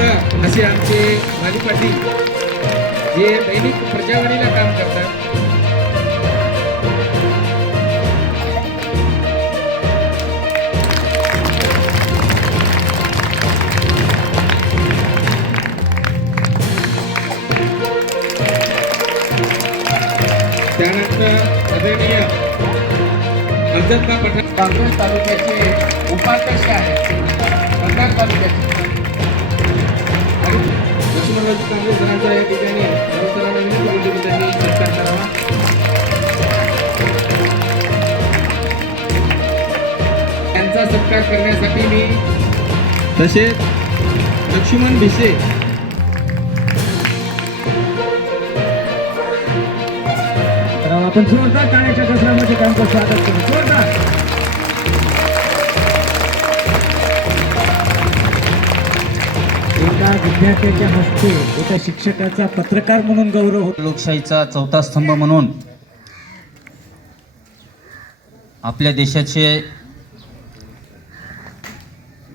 त्यानंतर असे आमचे माली पाटील जे दैनिक प्रजावाणीला काम करतात. त्यानंतर आदरणीय अमजदबा पठाण. काँग्रेस तालुक्याचे उपाध्यक्ष आहेत. कंधार तालुक्याचे. या ठिकाणी विनंती त्यांनी सत्कार करावा. त्यांचा सत्कार करण्यासाठी मी तसेच लक्ष्मण भिसे. तर आपण जोरदार टाळ्याच्या गजरामध्ये त्यांचं स्वागत करू. जोरदार. एका विद्यार्थ्याच्या हस्ते एका शिक्षकाचा पत्रकार म्हणून गौरव होतो. लोकशाहीचा चौथा स्तंभ म्हणून आपल्या देशाचे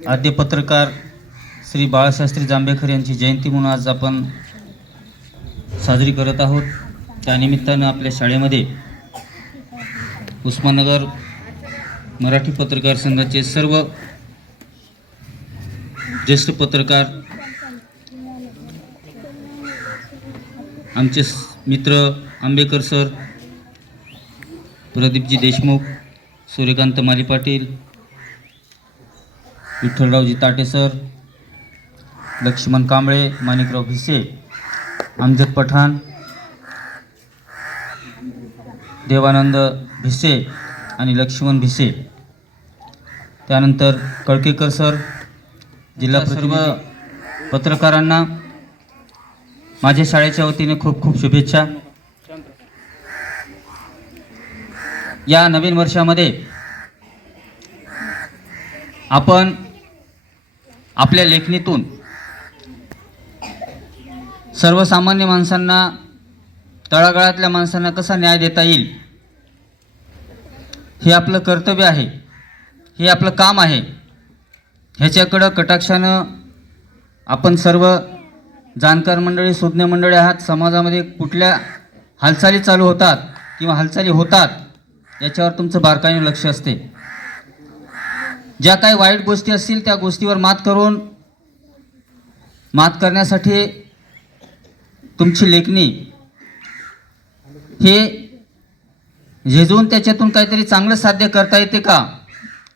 आद्य पत्रकार श्री बाळशास्त्री जांभेकर यांची जयंती म्हणून आज आपण साजरी करत आहोत. त्यानिमित्तानं आपल्या शाळेमध्ये उस्मानगर मराठी पत्रकार संघाचे सर्व ज्येष्ठ पत्रकार आमचे मित्र आंबेकर सर प्रदीपजी देशमुख सूर्यकांत माली पाटील विठ्ठलरावजी ताटे सर लक्ष्मण कांबळे माणिकराव भिसे अमजद पठाण देवानंद भिसे आणि लक्ष्मण भिसे. त्यानंतर कळकेकर सर जिल्हा सर्व पत्रकारांना माझ्या शाळेच्या वतीने खूप खूप शुभेच्छा. या नवीन वर्षामध्ये आपण आपल्या लेखणीतून सर्वसामान्य माणसांना तळागाळातल्या माणसांना कसा न्याय देता येईल हे आपलं कर्तव्य आहे हे आपलं काम आहे. ह्याच्याकडं कटाक्षानं आपण सर्व जाणकार मंडळी सुज्ञ मंडळी आहात. समाजामध्ये कुठल्या हालचाली चालू होतात किंवा हालचाली होतात याच्यावर तुमचं बारकाईने लक्ष असते. ज्या काही वाईट गोष्टी असतील त्या गोष्टीवर मात करून मात करण्यासाठी तुमची लेखणी हे झेजून त्याच्यातून काहीतरी चांगलं साध्य करता येते का?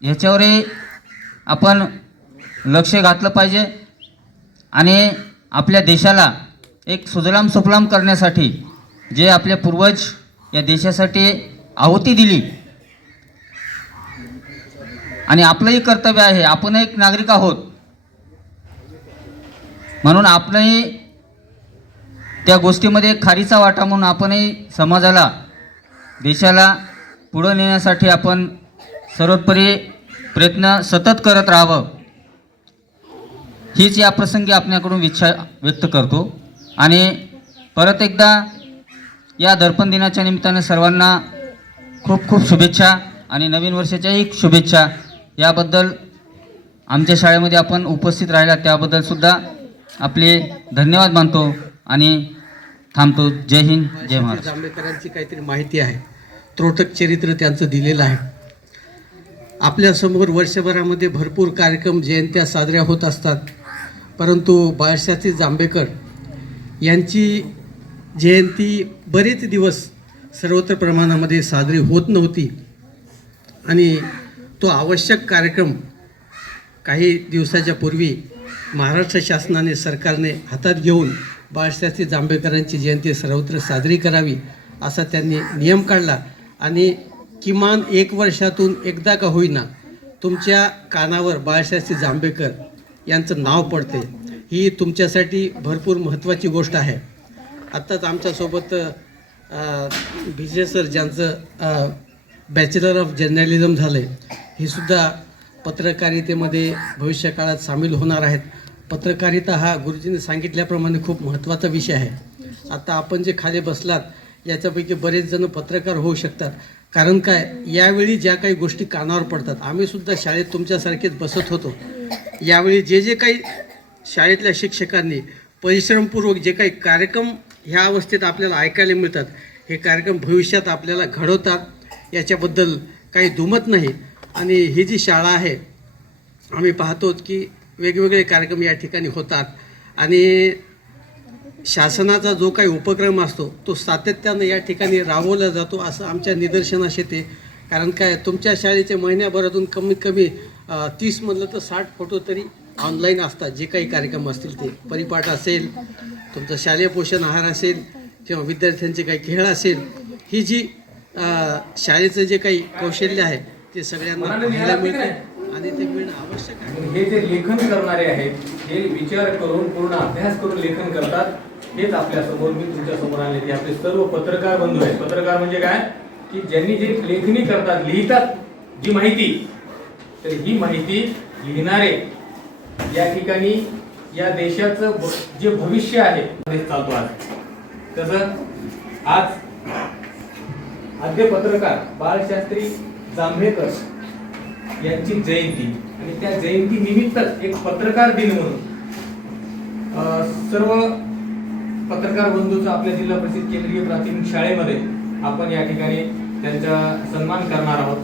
ह्याच्यावरही आपण लक्ष घातलं पाहिजे. आणि आपल्या देशाला एक सुजलाम सुफलाम करण्यासाठी जे आपले पूर्वज या देशासाठी आहुती दिली. आणि आपलंही कर्तव्य आहे आपण एक नागरिक आहोत. म्हणून आपणही त्या गोष्टीमध्ये खारीचा वाटा म्हणून आपणही समाजाला देशाला पुढं नेण्यासाठी आपण सर्वोपरी प्रयत्न सतत करत राहावं. हीच या प्रसंगी आपल्याकडून इच्छा व्यक्त करतो. आणि परत एकदा या दर्पण दिनाच्या निमित्ताने सर्वांना खूप खूप शुभेच्छा आणि नवीन वर्षाच्याही शुभेच्छा. याबद्दल आमच्या शाळेमध्ये आपण उपस्थित राहिला त्याबद्दल सुद्धा आपले धन्यवाद मानतो आणि थांबतो. जय हिंद जय महाराष्ट्र. जांभेकरांची काहीतरी माहिती आहे. त्रोटक चरित्र त्यांचं दिलेलं आहे. आपल्यासमोर वर्षभरामध्ये भरपूर कार्यक्रम जयंत्या साजऱ्या होत असतात. परंतु बाळशास्त्री जांभेकर यांची जयंती बरेच दिवस सर्वत्र प्रमाणामध्ये साजरी होत नव्हती. आणि तो आवश्यक कार्यक्रम काही दिवसाच्या पूर्वी महाराष्ट्र शासनाने सरकारने हातात घेऊन बाळशास्त्री जांभेकरांची जयंती सर्वत्र साजरी करावी असा त्यांनी नियम काढला. आणि किमान एक वर्षातून एकदा का होईना तुमच्या कानावर बाळशास्त्री जांभेकर यांचं नाव पडते ही तुमच्यासाठी भरपूर महत्त्वाची गोष्ट आहे. आत्ताच आमच्यासोबत विजय सर ज्यांचं बॅचलर ऑफ जर्नलिझम झालं आहे हे सुद्धा पत्रकारितेमध्ये भविष्यकाळात सामील होणार आहेत. पत्रकारिता हा गुरुजींनी सांगितल्याप्रमाणे खूप महत्त्वाचा विषय आहे. आता आपण जे खाली बसलात याच्यापैकी बरेच जण पत्रकार होऊ शकतात. कारण काय? यावेळी ज्या काही गोष्टी कानावर पडतात. आम्हीसुद्धा शाळेत तुमच्यासारखेच बसत होतो. यावेळी जे जे काही शाळेतल्या शिक्षकांनी परिश्रमपूर्वक जे काही कार्यक्रम ह्या अवस्थेत आपल्याला ऐकायला मिळतात हे कार्यक्रम भविष्यात आपल्याला घडवतात याच्याबद्दल काही दुमत नाही. आणि ही जी शाळा आहे आम्ही पाहतो की वेगवेगळे कार्यक्रम या ठिकाणी होतात. आणि शासनाचा जो काही उपक्रम असतो तो सातत्यानं या ठिकाणी राबवला जातो असं आमच्या निदर्शनास येते. कारण काय तुमच्या शाळेचे महिन्याभरातून कमीत कमी तीस म्हणलं तर साठ फोटो तरी ऑनलाईन असतात. जे काही कार्यक्रम असतील ते. परिपाठ असेल तुमचं शालेय पोषण आहार असेल किंवा विद्यार्थ्यांचे काही खेळ असेल ही जी शाळेचं जे काही कौशल्य आहे ते सगळ्यांना मिळते आणि ते मिळणं आवश्यक आहे. हे जे लेखन करणारे आहेत हे विचार करून पूर्ण अभ्यास करून लेखन करतात हेच आपल्यासमोर मी तुमच्यासमोर आणले ते आपले सर्व पत्रकार बंधू आहेत. पत्रकार म्हणजे काय? की ज्यांनी जे लेखणी करतात लिहितात जी माहिती तर ही माहिती लिहिणारे या ठिकाणी या देशाचं जे भविष्य आहे ते चालतो आज. कसं? आज आद्य पत्रकार बाळशास्त्री जांभेकर यांची जयंती. आणि त्या जयंती निमित्तच एक पत्रकार दिन म्हणून अं, सर्व पत्रकार बंधूचा आपल्या जिल्हा परिषद केंद्रीय प्राथमिक शाळेमध्ये आपण या ठिकाणी त्यांचा सन्मान करणार आहोत.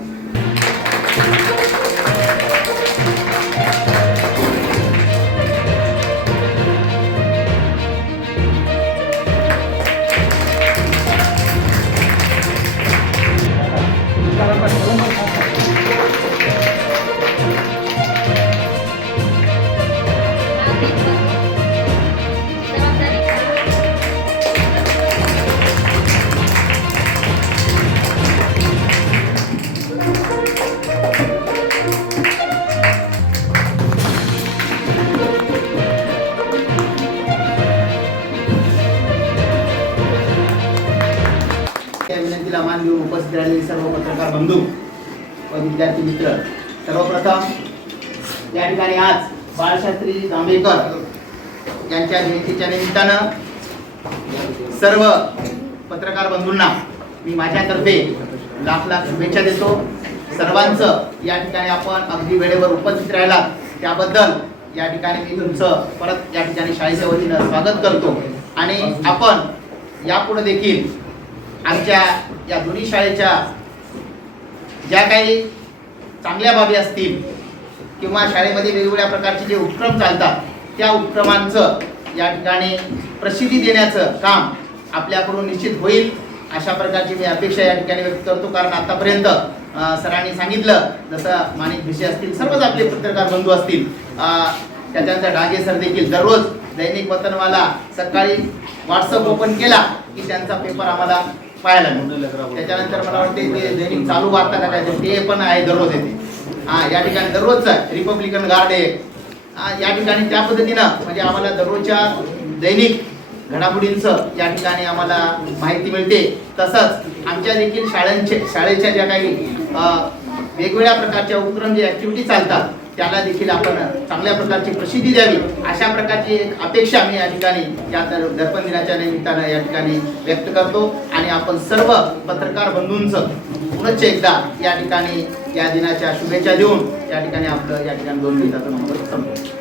उपस्थित राहिलेले सर्व पत्रकार बंधू व विद्यार्थी मित्र सर्वप्रथम या ठिकाणी आज बाळशास्त्री जांभेकर यांच्या जयंतीच्या निमित्तानं सर्व पत्रकार बंधूंना मी माझ्यातर्फे लाख लाख शुभेच्छा देतो. सर्वांचं या ठिकाणी आपण अगदी वेळेवर उपस्थित राहिला त्याबद्दल या ठिकाणी मी तुमचं परत या ठिकाणी शाळेच्या वतीनं स्वागत करतो. आणि आपण यापुढे देखील आमच्या या दोन्ही शाळेच्या ज्या काही चांगल्या बाबी असतील किंवा शाळेमध्ये वेगवेगळ्या प्रकारचे जे उपक्रम चालतात त्या उपक्रमांचं या ठिकाणी प्रसिद्धी देण्याचं काम आपल्याकडून निश्चित होईल. अशा प्रकारची मी अपेक्षा या ठिकाणी व्यक्त करतो. कारण आतापर्यंत सरांनी सांगितलं जसं माणिक भिसे असतील सर्वच आपले पत्रकार बंधू असतील. त्याच्यानंतर डागे सर देखील दररोज दैनिक वतनवाला सकाळी व्हॉट्सअप ओपन केला की त्यांचा पेपर आम्हाला पाहायला मिळतो त्याच्यानंतर मला वाटते ते दैनिक चालू वार्ता का काय ते पण आहे दररोज येते. हा या ठिकाणी दररोजचं रिपब्लिकन गार्ड आहे. हा, या ठिकाणी त्या पद्धतीनं म्हणजे आम्हाला दररोजच्या दैनिक घडामोडींचं या ठिकाणी आम्हाला माहिती मिळते. तसंच आमच्या देखील शाळांचे शाळेच्या ज्या काही वेगवेगळ्या प्रकारच्या उपक्रम जे ऍक्टिव्हिटी चालतात त्याला देखील आपण चांगल्या प्रकारची प्रसिद्धी द्यावी. अशा प्रकारची एक अपेक्षा मी या ठिकाणी या दर- दर्पण दिनाच्या निमित्तानं या ठिकाणी व्यक्त करतो. आणि आपण सर्व पत्रकार बंधूंचं पुनश्च एकदा या ठिकाणी या दिनाच्या शुभेच्छा देऊन या ठिकाणी आपलं या ठिकाणी दोन मिनिटाचं नंबर संपतो